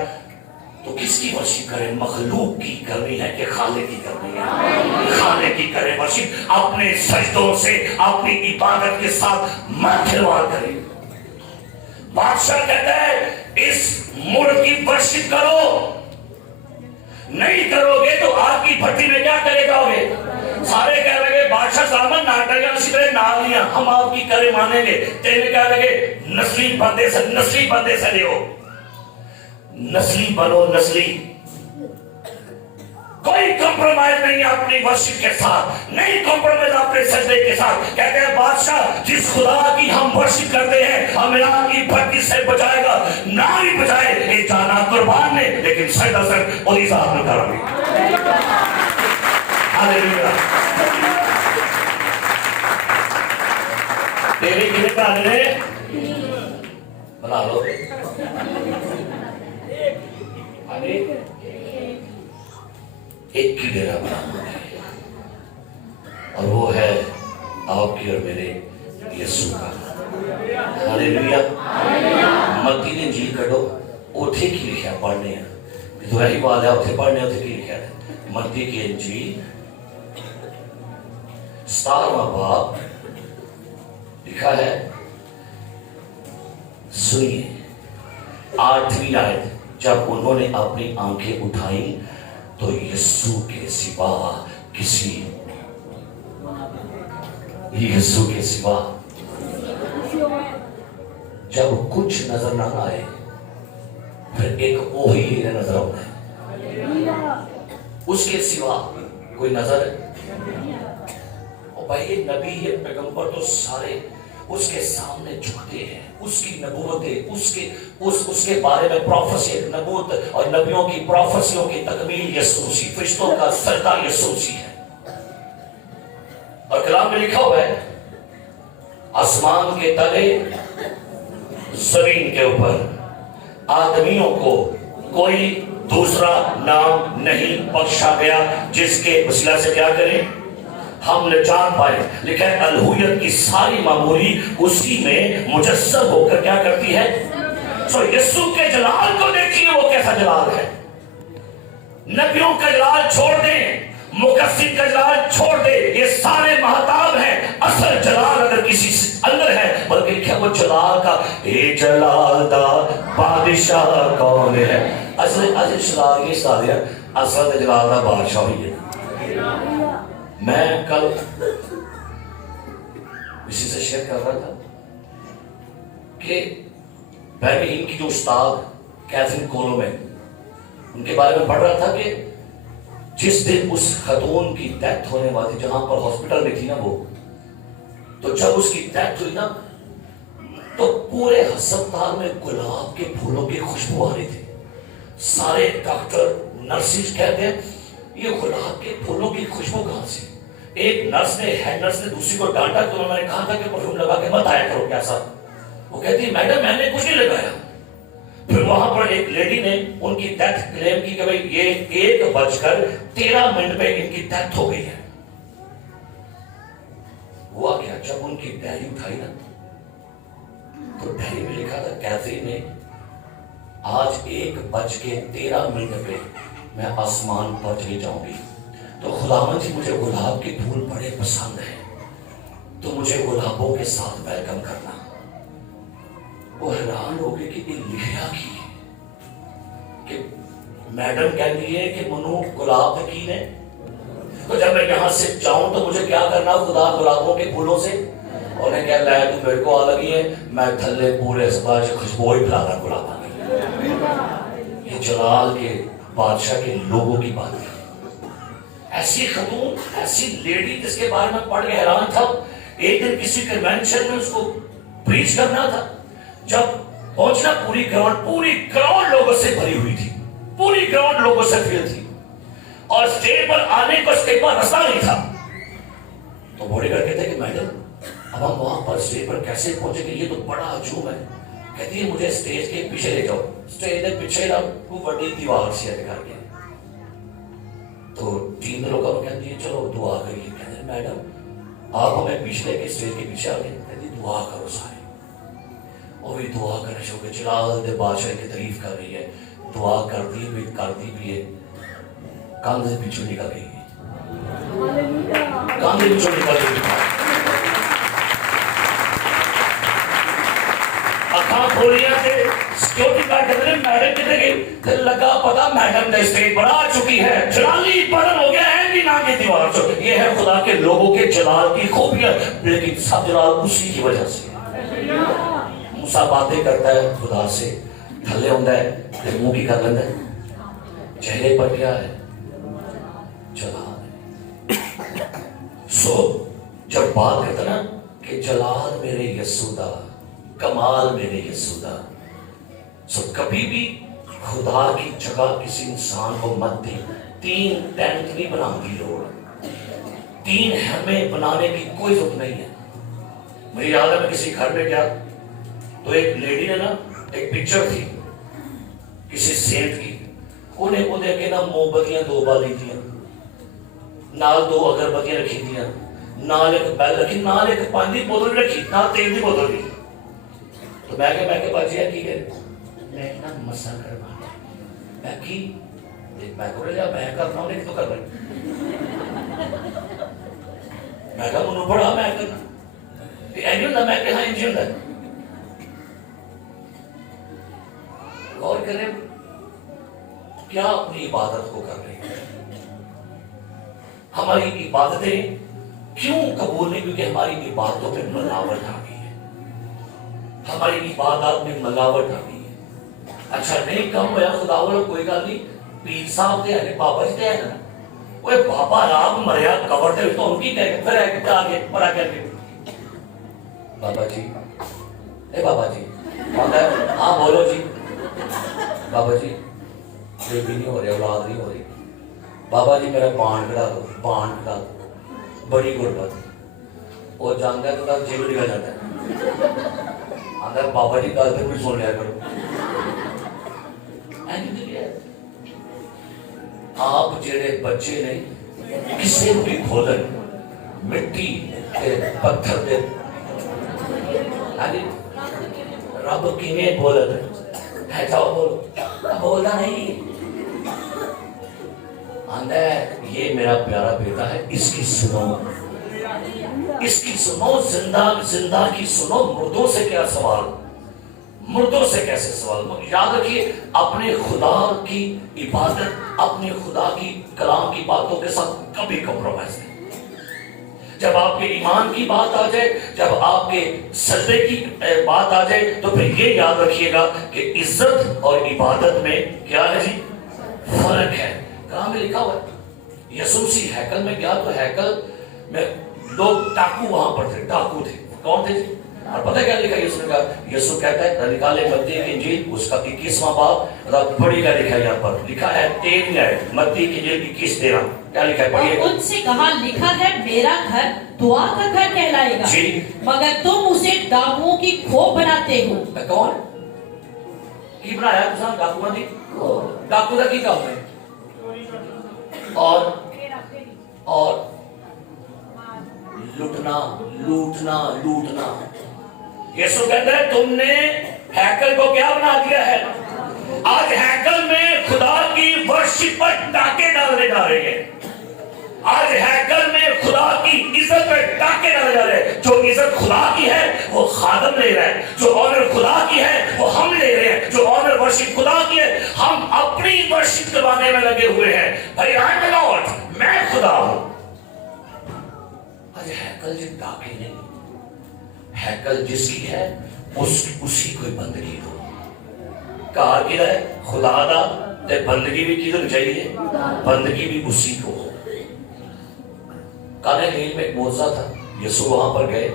तो किसकी वर्शिप करें? मखलूक की करनी है कि खाले की करनी है? खाले की करें वर्शिप। अपने सजदों से अपनी इबादत के साथ मत खिलवाड़ करें। बादशाह कहता है इस मूर्त की वर्शिप करो, नहीं करोगे तो आग की भट्टी में क्या करे जाओगे? सारे कह लगे बादशाह साहब नाटक ना लिया, हम आपकी करे मानेंगे। तेरे कह लगे नस्ली बंदे से ले, नस्ली बनो, नस्ली। कोई कंप्रोमाइज नहीं अपनी वर्शिप के साथ, नहीं कंप्रोमाइज अपने सजदे के साथ। कहते हैं बादशाह जिस खुदा की हम वर्शिप करते हैं हमें आग की भट्टी से बचाएगा, ना ही बचाए ये जाना कुर्बान ने, लेकिन सजदा सिर्फ उसी साथ में करेंगे। हालेलुया। तेरे कितने बनाने बना लो, एक की डेरा बना और वो है आपकी और मेरे यीशु का। हालेलुया। मत्ती दी इंजील कढो, उथे की लिखा पढ़ने हैं, दुआई बात है उथे पढ़ने, उथे की लिखा है? मत्ती की इंजील 17वां बाब लिखा है, सुनिए 8वीं आयत। जब उन्होंने अपनी आंखें उठाई तो यीशु के सिवा जब कुछ नजर ना आए फिर एक वही नजर आता है, उसके सिवा कोई नजर और भाई ये नबी ये पैगंबर तो सारे उसके सामने झुकते हैं, उसकी नबूवतें, उसके बारे में प्रोफेसी, नबूवत और नबियों की प्रोफेसियों की तकमील यीशु मसीह, फरिश्तों का सजदा यीशु मसीह है। और कलाम में लिखा हुआ है आसमान के तले जमीन के ऊपर आदमियों को कोई दूसरा नाम नहीं बख्शा गया जिसके वसीला से क्या करें हम जान पाए। लिखा है अलहुयत की सारी मामूली उसी में मुजस्सम होकर क्या करती है? सो यीशु के जलाल को देखिए, वो कैसा जलाल है। नबियों का जलाल छोड़ दें, मुकस्सिर का जलाल छोड़ दे, ये सारे महताब हैं। असल जलाल अगर किसी अंदर है, बल्कि क्या वो जलाल का ए जलाल दा बादशाह कौन है। असल जलाल ये सारे असल जलाल दा बादशाह ही है। मैं कल किसी से शेयर कर रहा था कि मैं भी इनकी जो उस्ताद कैथरीन कोलो में उनके बारे में पढ़ रहा था कि जिस दिन उस खतून की डेथ होने वाली, जहां पर हॉस्पिटल में थी ना वो, तो जब उसकी डेथ हुई ना, तो पूरे अस्पताल में गुलाब के फूलों की खुशबू आ रही थी। सारे डॉक्टर नर्सिस कहते हैं ये गुलाब के फूलों की खुशबू कहां से। एक नर्स ने, हेड नर्स ने दूसरी को डांटा, तो उन्होंने कहा था कि परफ्यूम लगा के मत आया करो कैसा। वो कहती मैडम मैंने कुछ नहीं लगाया। फिर वहां पर एक लेडी ने उनकी डेथ क्लेम की कि भाई ये 1:13 पे इनकी डेथ हो गई है। हुआ क्या, जब उनकी डायरी उठाई ना, तो डायरी में लिखा था कैथरीन ने आज 1:13 पे मैं आसमान पर चली जाऊंगी। तो खुदावंद जी मुझे गुलाब के फूल बड़े पसंद है, तो मुझे गुलाबों के साथ वेलकम करना। वो हैरान हो गए कि ये लिखा की कि मैडम कहती है कि मनु गुलाब की ने, तो जब मैं यहां से जाऊं तो मुझे क्या करना खुदा गुलाबों के फूलों से। उन्हें कह रहा है तू मेरे को आ लगी है, मैं थल्ले पूरे अस्पताल से खुशबू ही फैला रहा गुलाब की। ये जलाल के बादशाह के लोगों की बात है। ऐसी खतून, ऐसी लेडी जिसके बारे में पढ़ के हैरान था। एक दिन किसी कन्वेंशन में उसको प्रीच करना था, जब पहुंचना पूरी ग्राउंड लोगों से भरी हुई थी, पूरी ग्राउंड लोगों से फिल थी, और स्टेज पर आने को स्टेज पर रास्ता नहीं था। तो बॉडीगार्ड कहते कि मैडम अब हम वहां पर स्टेज पर कैसे पहुंचेंगे, ये तो बड़ा हजूम है। कहती है मुझे स्टेज के पीछे ले जाओ। स्टेज के पीछे ना वो बड़ी दीवार से करके, तो 3 लोगों को कहती है चलो दुआ करिए। कहते मैडम आप हमें पीछे लेके स्टेज के पीछे आ गए। कहती दुआ करो सारे, और भी दुआ करने शो के जलाल दे बादशाह की तारीफ कर रही है। दुआ करती भी है, कान से पीछे निकल गई है, कान से पीछे निकल गई। अखा खोलिया थे, सिक्योरिटी गार्ड कहते हैं मैडम कितने गई, फिर लगा पता मैडम ने स्टेज पर आ चुकी है। जलाली बदल हो गया है कि ना की दीवार से। ये है खुदा के लोगों के जलाल की खूबियां, लेकिन सब जलाल उसी की वजह से। मूसा बातें करता है खुदा से, थल्ले होता है, फिर मुंह की कर लेता है, चेहरे पर क्या है जलाल है। सो जब बात करता ना कि जलाल मेरे यसूदा, कमाल मेरे यसूदा, सो कभी भी खुदा की जगह किसी इंसान को मत दे। 3 टेंट नहीं बनाने की लोड़, 3 हमें बनाने की कोई जरूरत नहीं है। मुझे याद है मैं किसी घर में गया, तो एक लेडी ने ना एक पिक्चर थी किसी सेंट की, उन्हें वो देखे ना मोमबत्तियां 2 बाली थी, नाल 2 अगरबत्तियां रखी थी, नाल एक बैल रखी, नाल एक पानी की बोतल रखी, नाल तेल की बोतल भी। तो मैं के बाजी है ठीक है, मैं ना मसा करवा मैं की मैं को ले जा मैं करना हूं नहीं तो कर रही मैं कहा मुन्नू पड़ा मैं करना एंड ना मैं कहा इंजन है। गौर करें क्या अपनी इबादत को कर रहे हैं। हमारी इबादतें क्यों कबूल नहीं, क्योंकि हमारी इबादतों में मिलावट आ गई है, हमारी इबादत में मिलावट आ गई है। अच्छा नहीं कम होया खुदा वालों कोई गल नहीं, पीर साहब ते है बाबा जी ते है ना, ओए बाबा राम मरिया कबर ते तो उनकी कह फिर है आगे पर आगे बाबा जी ए बाबा जी हाँ बोलो जी बाबा जी बेबी नहीं हो रही, औलाद नहीं हो रही, बाबा जी मेरा बाण कटा दो, बाण कटा दो, बड़ी गुरबत। वो जानता है तो जेब निकल जाता है, आंदा बाबा जी गल तो भी सुन लिया करो। आप जेड़े बच्चे नहीं किसी भी खोलन मिट्टी के पत्थर दे रब किने बोलत ہے جاؤ بولو، بولنا نہیں، آندہ ہے یہ میرا پیارا بیٹا ہے، اس کی سنو، اس کی سنو، زندہ کی سنو، مردوں سے کیا سوال، مردوں سے کیسے سوال۔ یاد رکھیے اپنے خدا کی عبادت، اپنے خدا کی کلام کی باتوں کے ساتھ کبھی کمپرومائز نہیں۔ جب آپ کے ایمان کی بات آ جائے، جب آپ کے سجدے کی بات آ جائے، تو پھر یہ یاد رکھیے گا کہ عزت اور عبادت میں کیا ہے جی؟ فرق ہے۔ کہاں میں لکھا ہوا ہے؟ یسوع مسیح ہیکل میں گیا تو ہیکل میں لوگ ڈاکو وہاں پر تھے، ڈاکو تھے، کون تھے جی؟ اور پتہ کیا لکھا ہے یسوع نے کہا؟ یسوع کہتا ہے نکالے متی کی انجیل اس کا 21واں باب، پڑھی کا لکھا ہے یہاں پر، لکھا ہے 13 ہے، متی کی انجیل 21:13، کیا لکھا ہے پڑھیے؟ ان سے کہا لکھا ہے میرا گھر دعا کا گھر کہلائے گا، جی، مگر تم اسے ڈاکوؤں کی کھوپ بناتے ہو۔ کون کی بنایا تساں ڈاکو دی؟ ڈاکو دا کی کام ہے؟ اور لوٹنا۔ یسوع کہتا ہے تم نے ہیکل کو کیا بنا دیا ہے؟ آج ہیکل میں خدا کی ورشپ پر ڈاکے ڈالنے جا رہے ہیں، آج ہیکل میں خدا کی عزت پر ڈاکے ڈالے جا رہے ہیں۔ جو عزت خدا کی ہے وہ خادم لے رہا ہے، جو آنر خدا کی ہے وہ ہم لے رہے ہیں، جو آنر ورشپ خدا کی ہے ہم اپنی ورشپ کروانے میں لگے ہوئے ہیں۔ بھائی آئی ایم لارڈ، میں خدا ہوں۔ آج ہیکل جو ڈاکے نہیں، ہیکل جس کی ہے اسی کوئی بندگی دو۔ کہا گیا ہے خدا دا تے بندگی بھی کی تو چاہیے، بندگی بھی اسی کو ہو۔ کانے گلیل میں ایک معجزہ تھا، یسوع وہاں پر گئے،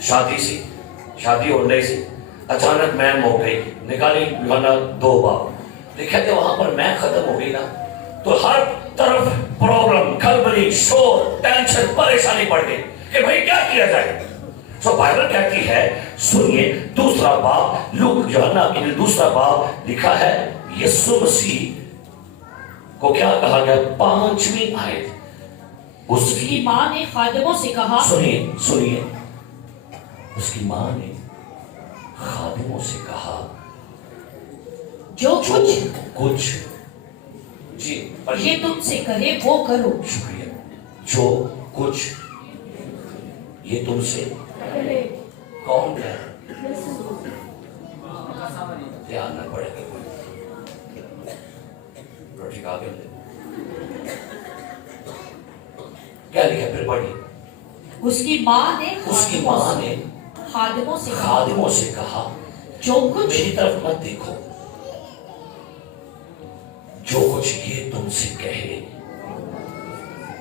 شادی ہو رہی سی، اچانک مین ہو گئی، نکالی یوحنا 2 باب، لکھا کہ وہاں پر مین ختم ہو گئی نا تو ہر طرف پرابلم، کھلبلی، شور، ٹینشن، پریشانی پڑ گئی کہ بھائی کیا کیا جائے۔ سو بائبل کہتی ہے، سنیے 2 باب، لوک یوحنا کی 2 باب لکھا ہے یسوع مسیح کو کیا کہا گیا؟ 5ویں آیت، اس کی ماں نے خادموں سے کہا، سنیے، اس کی ماں نے خادموں سے کہا جو کچھ جی یہ تم سے کہے وہ کرو۔ شکریہ۔ جو کچھ یہ تم سے کون ہے؟ دھیان نہ پڑے گا کیا لکھا پھر پڑھی؟ اس کی ماں نے خادموں سے کہا جو کچھ، میری طرف مت دیکھو، جو کچھ یہ تم سے کہے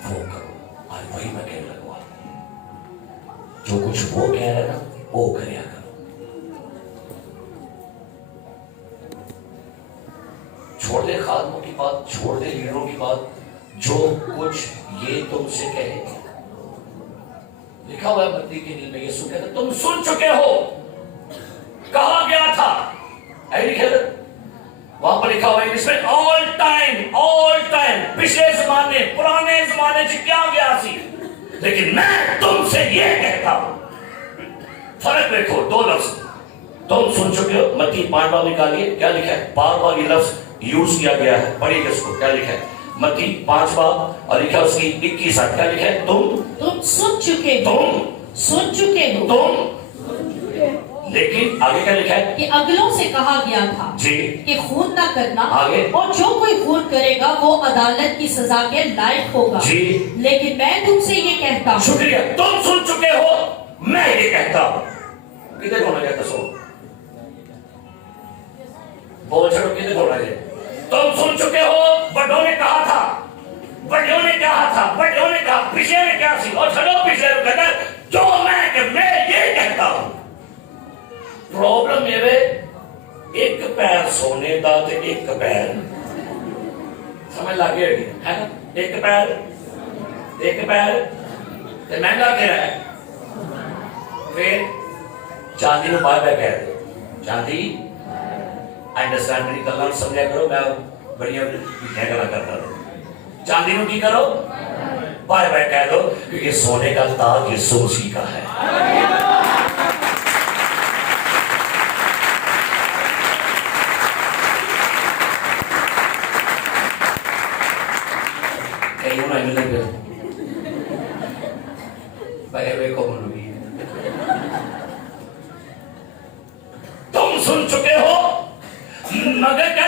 وہ کرو۔ آج وہی میں کہنے لگا، جو کچھ وہ کہہ رہا ہے نا وہ کریا کرو۔ چھوڑ دے خادموں کی بات، چھوڑ دے لیڈروں کی بات، جو کچھ یہ تم سے کہے۔ لکھا ہوا ہے متی کی انجیل میں، یسوع کہتا ہے تم سن چکے ہو، کہا گیا تھا، اے لکھا ہے وہاں پر لکھا ہوا ہے اس میں all time، پچھلے زمانے، پرانے زمانے سے کیا گیا سی، لیکن میں تم سے یہ کہتا ہوں۔ فرق دیکھو، 2 لفظ تم سن چکے ہو، متی 5 باب نکالیے، کیا لکھا ہے؟ بار بار یہ لفظ یوز کیا گیا ہے، پڑھیے اس کو، کیا لکھا ہے؟ متی 5 باب اور لکھا اس کی 21 آیت، کیا لکھا ہے؟ تم سن چکے ہو، لیکن آگے کیا لکھا ہے؟ کہ اگلوں سے کہا گیا تھا جی کہ خون نہ کرنا، آگے اور جو کوئی خون کرے گا وہ عدالت کی سزا کے لائق ہوگا، جی، لیکن میں تم سے یہ کہتا ہوں۔ شکریہ، تم سن چکے ہو، میں یہ کہتا ہوں۔ کدھر ہونا چاہتا سو بول چھڑو، کدھر ہونا چاہتا؟ تم سن چکے ہو، بڑوں نے کہا تھا، بڑوں نے کہا، پچھلے نے کیا سی، اور چھڑو پچھلے نے کہتا ہے جو میں یہ کہتا ہوں۔ پرابلم یہ ہے ایک پیر سونے دا تے ایک پیر سمجھ لگے ہے نا، ایک پیر تے مہنگا کہہ رہا ہے۔ پھر چاندی نو بائے بائے کہہ دے، چاندی انڈرسٹینڈ میری گلاں سمجھا کرو، میں بڑی گلا کرتا رہا۔ چاندی نو کی کرو؟ بائے بائے کہہ دو، کیونکہ سونے کا تاج یسوع مسیح کا ہے۔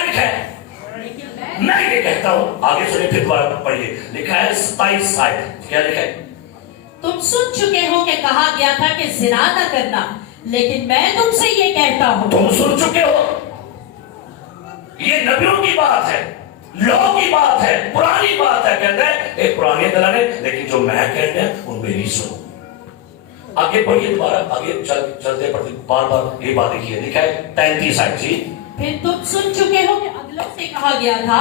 लिखा है? मैं ये कहता हूं, आगे सुनिए फिर दोबारा पढ़िए, लिखा है 27 आयत, क्या लिखा है? तुम सुन चुके हो कि कहा गया था कि जिना न करना, लेकिन मैं तुमसे ये कहता हूँ। तुम सुन चुके हो, ये नबियों की बात है, लोगों की बात है, पुरानी बात है। कहते हैं एक पुराने दलाने, लेकिन जो मैं कहते हैं उन मेरी सुनो। आगे बढ़िए, दोबारा आगे चलते पढ़ते बार बार ये बात लिखी है, लिखा है 33 आयत जी। फिर तुम सुन चुके हो कि अगलों से कहा गया था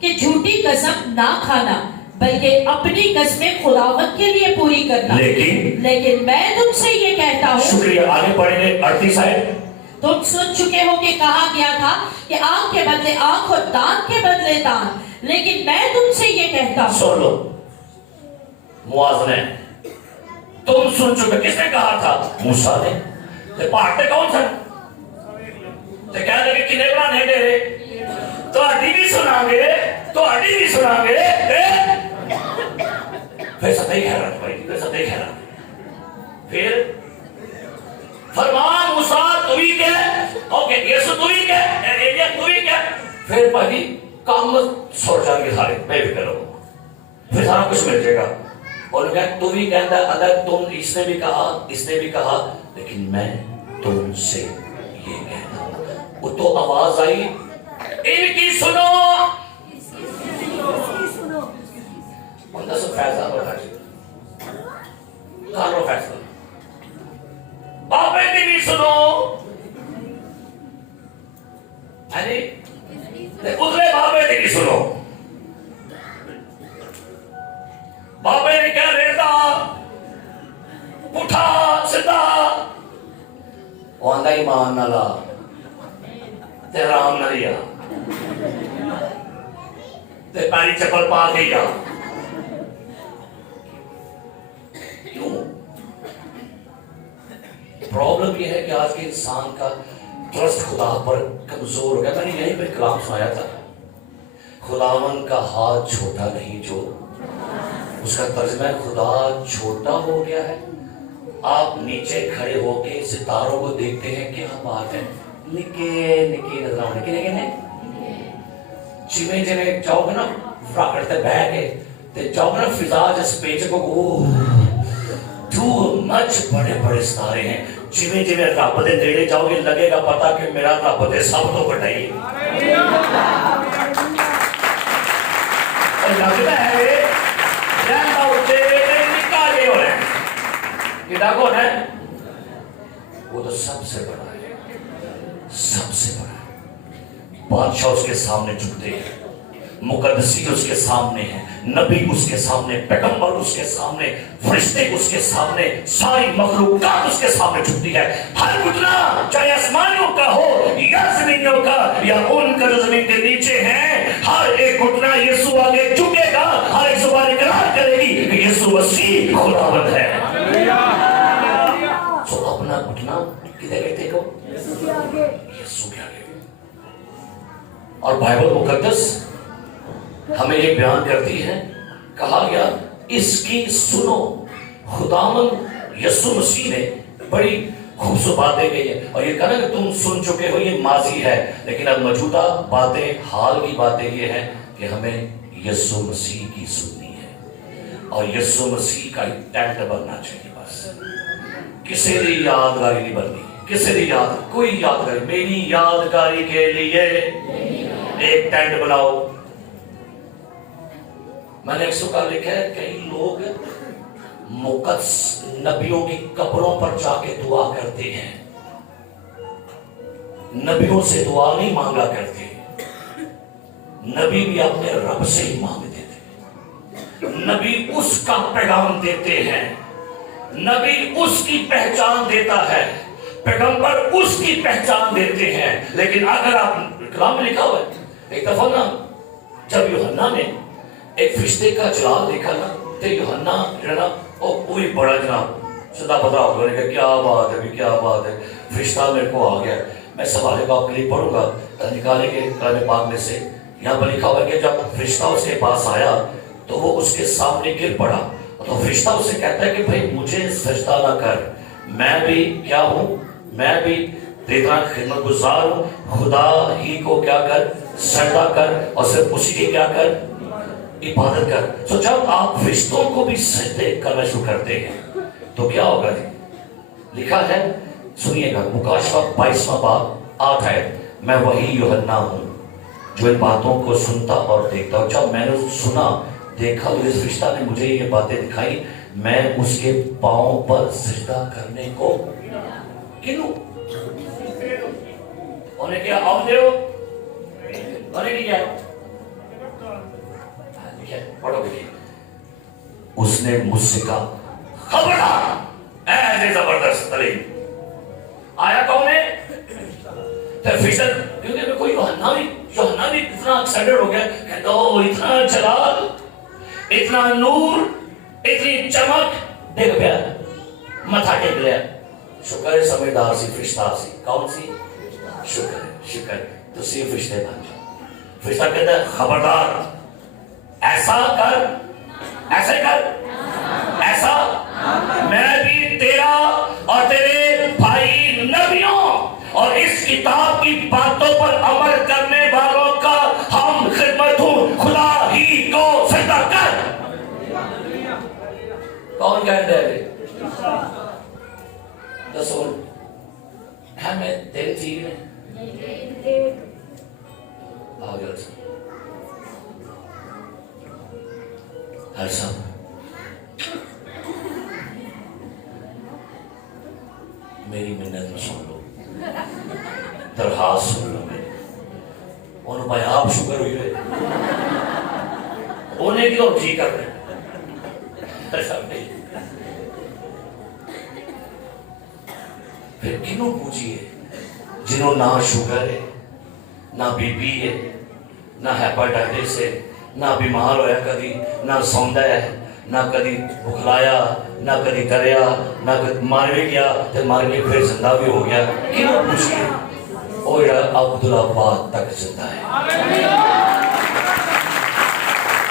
कि झूठी कसम ना खाना, बल्कि अपनी कसमें खुदावंद के लिए पूरी करना। लेकिन मैं तुमसे ये कहता हूँ। शुक्रिया, आगे पढ़ेंगे 38 आयत। तुम सुन चुके हो कि कहा गया था कि आंख के बदले आंख और दांत के बदले दांत, लेकिन मैं तुमसे ये कहता हूँ। सुन लो, मुआज़ने, तुम सुन चुके, किसने कहा था? मूसा ने। ते पहाड़ पे कौन सा? ते कह लगे कि नेबरा ने डेरे तो अड्डी भी सुनांगे, तो अड्डी भी सुनांगे। फिर सत्य हैरान भाई, फिर सत्य हैरान। फिर फरमान मूसा तू ही क्या? ओके, यीशु तू ही क्या? एलिया तू ही क्या? फिर भाई काम छोड़ जाएंगे सारे, मैं भी करूँगा, फिर सारा कुछ मिल जाएगा। और तू भी कहता, अगर तुम, इसने भी कहा, इसने भी कहा, लेकिन मैं तुमसे ये कहता हूँ। वो तो आवाज आई, इनकी सुनो। फैसला फैसला बाबे की भी सुनो, उतरे बाबे की भी सुनो। बाबे ने क्या रेता पुठा सीधा वांदा ईमान नाला ते राम नरिया ते पैरी चप्पल पा के जा। क्यों? प्रॉब्लम यह है कि आज के इंसान का ट्रस्ट खुदा पर कमजोर हो गया। मैंने यहीं पे कलाम सुनाया था, खुदावन का हाथ छोटा नहीं जो, उसका तर्जमा खुदा छोटा हो गया है। आप नीचे खड़े होके सितारों को देखते हैं, क्या बात है, निके निके नजर आने के निके जिमें जिमें जाओगे ना फ्राकट ते बह के ते जाओगे ना फिजा जिस पेज को टू मच बड़े बड़े सितारे हैं। जिमें जिमें रब दे नेड़े जाओगे लगेगा पता कि मेरा रब ते सब तो बड़ा ही लगता है। कौन है? वो तो सबसे बड़ा है, सबसे बड़ा। बादशाह उसके सामने झुकते हैं, मुकद्दसी उसके सामने है, नबी उसके सामने, पैगंबर उसके सामने, फरिश्ते उसके सामने, सारी मखलूकात उसके सामने झुकती है। हर घुटना, चाहे आसमानियों का हो या जमीनियों का या उनका जो जमीन के नीचे है, हर एक घुटना यीशु आगे झुकेगा। हर एक जुबान इकरार करेगी कि यीशु मसीह खुदावंद है। तो अपना घुटना किधर कहते हो? यीशु के आगे। और बाइबल मुकद्दस हमें ये बयान करती है, कहा गया इसकी सुनो। खुदावंद यीशु मसीह ने बड़ी खूबसूरत बातें कही है। और ये कहना कि तुम सुन चुके हो, ये माजी है, लेकिन अब मौजूदा बातें, हाल की बातें ये है कि हमें यीशु मसीह की सुननी है। और यीशु मसीह का एक टेंट बनना चाहिए। बस किसी की यादगारी नहीं बननी, किसी की याद, कोई यादगारी, मेरी यादगारी के लिए एक टेंट बनाओ। मैंने एक सुखा लिखा है, कई लोग मुकद्दस नबियों की कब्रों पर जाके दुआ करते हैं, नबियों से दुआ नहीं मांगा करते। नबी भी अपने रब से ही मांगते थे, नबी उसका पैगाम देते हैं, नबी उसकी पहचान देता है, पैगंबर उसकी पहचान देते हैं। लेकिन अगर आप कलाम में लिखा हुआ है, एक दफा ना जब यूहन्ना ने एक फरिश्ते का जलाल देखा ना, तो यूहन्ना ना कोई बड़ा जनाब सदा पता होगा कि क्या बात है, क्या बात है, फरिश्ता मेरे को आ गया। मैं सवाल का आपके लिए पढ़ूंगा, निकालेंगे कलाम पाक में से। यहाँ पर लिखा हुआ है कि जब फरिश्ता उसके पास आया तो वो उसके सामने गिर पड़ा। तो फरिश्ता उससे कहता है कि भाई मुझे सजदा ना कर, मैं भी क्या हूँ, मैं भी तेरा खिदमत गुजार हूँ, खुदा ही को क्या कर सजदा कर और सिर्फ उसी की क्या कर, इबादत कर। तो जब आप फरिश्तों को भी सजदे करना शुरू करते हैं तो क्या होगा? लिखा है, सुनिएगा, मुकाशवा 22वां बाब 8 आयत, मैं वही यूहन्ना हूं जो इन बातों को सुनता और देखता हूं। जब मैंने सुना देखा तो इस फरिश्ता ने मुझे ये बातें दिखाई, मैं उसके पांव पर सजदा करने को किनू उन्हें क्या आओ दे उन्हें क्या पढ़ो देखिए, उसने मुझसे कहा खबरदार, ऐसे जबरदस्त तरीन आया कौन है? फिशर, क्योंकि कोई यूहन्ना भी इतना एक्साइटेड हो गया, कहता ओ इतना जलाल, इतना नूर, इतनी चमक देख गया, मथा टेक लिया। शुक्र है समझदार सी फरिश्ता सी, कौन सी? शुक्र तो सी फरिश्ते बन जाओ। फरिश्ता कहता है खबरदार, ऐसा कर, ऐसे कर, ऐसा मैं भी तेरा और तेरे भाई नबियों और इस किताब की बातों पर अमल करने वालों का हम खिदमत हूं, खुदा ही को सजदा कर। कौन कहते हैं? दसो है मैं तेरे चीज में आ गया हर सब मेरी मिन्नत में सुन लो, दरखास्त सुन लो मेरी, उन्होंने भाई आप शुक्र हुई है उन्हें की तो ठीक कर रहे फिर किन्हों पूछिए जिन्हों ना शुगर है, ना बीपी है, ना हेपेटाइटिस है, ना बीमार होया कभी, ना सौंदा है, ना कभी बुखलाया, ना कभी करया, ना कभी मार भी गया तो मार के फिर जिंदा भी हो गया। क्यों पूछिए ओ यार अब्दुल्लाबाद तक जिंदा है।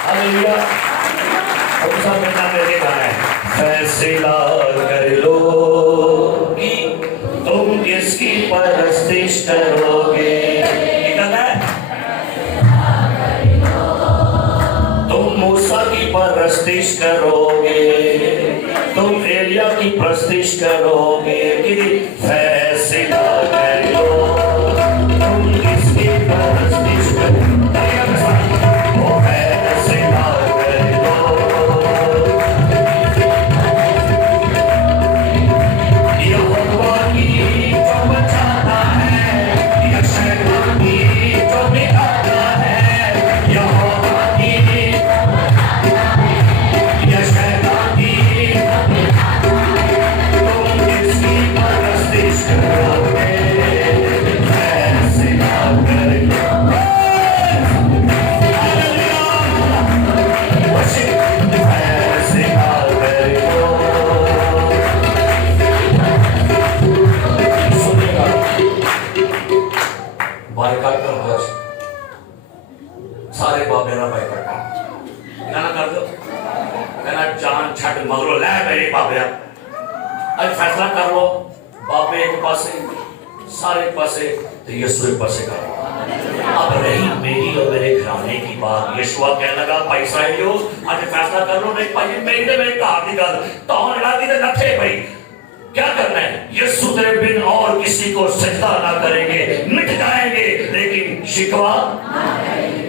हालेलुया। अब सब बेटा मेरे गाना है, फैसला कर लो कि तुम किसकी परस्तिश करोगे। तुम मूसा की परस्तिश करोगे, तुम एलिया की परस्तिश करोगे, कि फैसला कर लो तुम किसकी परस्तिश करोगे। वो फैसला कर लो, यहोवा की जो बचाता है, या शैतान की जो मिटाता है, यहोवा की या शैतान की तुम किसकी परस्तिश करोगे। फैसला कर लो। फैसला कर लो। सुनेगा बाइकाट कर दो, सारे बाबे ना बाइकाट गाना कर दो, कहना जान छट मगरो लै मेरे बाबे, आज फैसला कर लो, बाबे एक पासे सारे एक पासे तो यीशु एक पासे करो। अब रही मेरी और मेरे घराने की बात, यीशुआ कहने लगा भाई साहियो आज फैसला कर लो, नहीं भाई मेरी ते मेरे घर की गल तो लड़ाती ते नठे भाई क्या करना है। यीशु तेरे बिन और किसी को सजदा ना करेंगे, मिट जाएंगे लेकिन शिकवा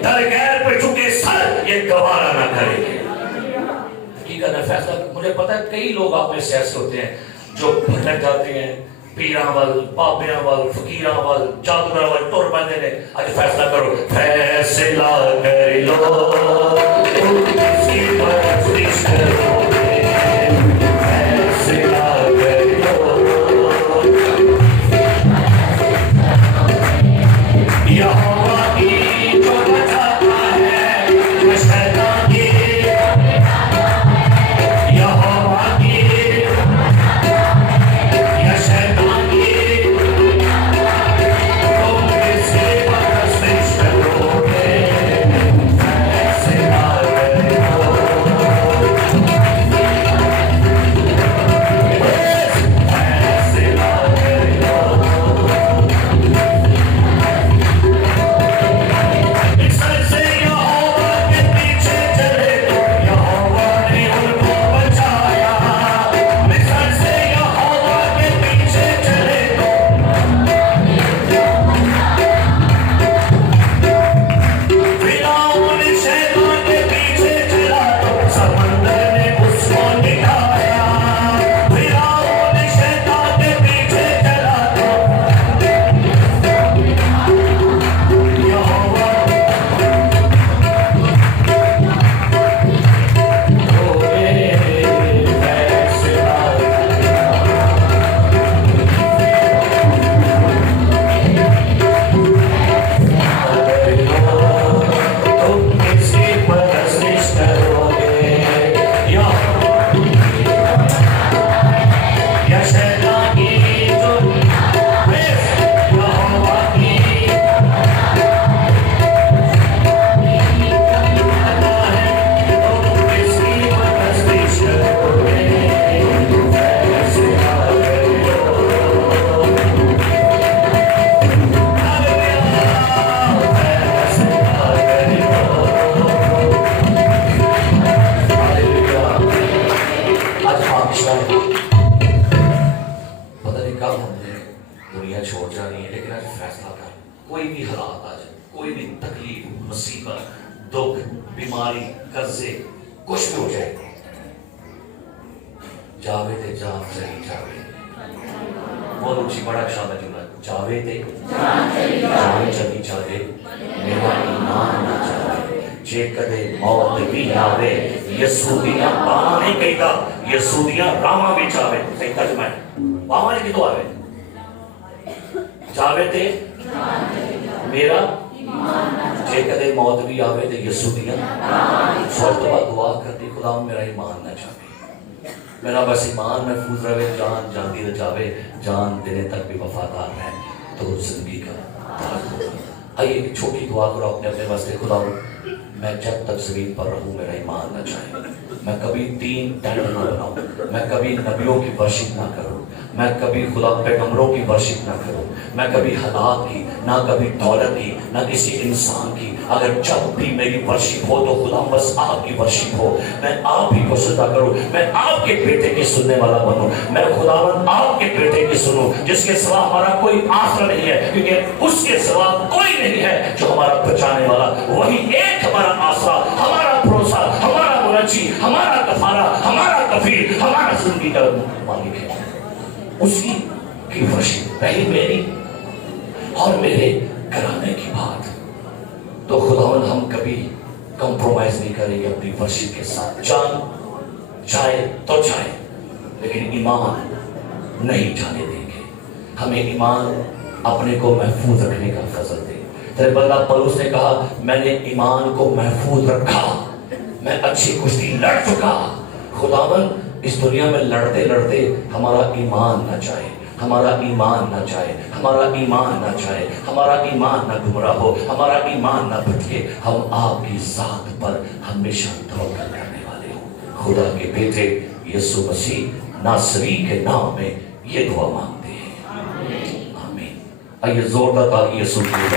दर गैर पे झुके सर ये गवारा ना करेंगे। की करना फैसला। मुझे पता है कई लोग आप में से ऐसे होते हैं जो भटक जाते हैं, पीरा वल, बाबियां वल, फकीरा वल, जादूगर वल टुर पैंदे ने। आज फैसला करो, फैसला कर लो तुम किसकी परस्तिश करोगे। फैसला कर लो, यहोवा की जो बचाता है, या शैतान की, यहोवा की या शैतान की तुम किसकी परस्तिश करोगे। मुसीबत, दुख, बीमारी, कर्जे कुछ भी हो जाए, जावे ते जान चली जावे। बहुत ऊंची बड़ा शानदार जुमला, जावे ते जान चली जावे, मेरा ईमान ना जावे। जे कदे मौत भी आवे, यसूदियां बामा नहीं कहता, यसूदियां रामा भी जावे। सही तर्जुमा है, बामा ने कितो आवे, जावे ते मेरा, जे कदे मौत भी आवे तो यसूदियां फौज तो बाद दुआ करती, खुदा मेरा ईमान ना जावे, मेरा बस ईमान महफूज रहे, जान जाती रह जावे, जान देने तक भी वफादार है तो जिंदगी का ताज होगा। आइए एक छोटी दुआ करो अपने अपने वास्ते, खुदा मैं जब तक जमीन पर रहूं मेरा ईमान न जाए, मैं कभी तीन टेंट ना बनाऊं, मैं कभी नबियों की वर्शिप ना करूं, मैं कभी खुदा पैगंबरों की वर्शिप ना करूं, मैं कभी हालात की, ना कभी दौलत की, ना किसी इंसान की। अगर जब भी मेरी वर्शिप हो तो खुदा बस आपकी वर्शिप हो, मैं आप ही को सजदा करूं, मैं आपके बेटे की सुनने वाला बनूं, मैं खुदावन आपके बेटे की सुनूं, जिसके सिवा हमारा कोई आसरा नहीं है, क्योंकि उसके सिवा कोई नहीं है जो हमारा बचाने वाला, वही एक हमारा आसरा, हमारा भरोसा, हमारा मुनज्जी, हमारा कफारा, हमारा कफील, हमारा जिंदगी का मालिक है। उसी की वर्शिप रही मेरी और मेरे कराने की बात, तो खुदावन हम कभी कंप्रोमाइज नहीं करेंगे अपनी वर्शिप के साथ। जान जाए तो जाए, लेकिन ईमान नहीं जाने देंगे। हमें ईमान अपने को महफूज रखने का फजल दे। तेरे बंदा पौलुस ने कहा, मैंने ईमान को महफूज रखा, मैं अच्छी कुश्ती लड़ चुका। खुदावन इस दुनिया में लड़ते लड़ते हमारा ईमान ना जाए, हमारा ईमान ना जाए, हमारा ईमान ना जाए, हमारा ईमान ना गुमराह हो, हमारा ईमान ना भटके, हम आपकी जात पर हमेशा तवक्कुल करने वाले हो। खुदा के बेटे यीशु मसीह नासरी के नाम में ये दुआ मांगते हैं, आमीन। आइए जोरदार ताली यीशु की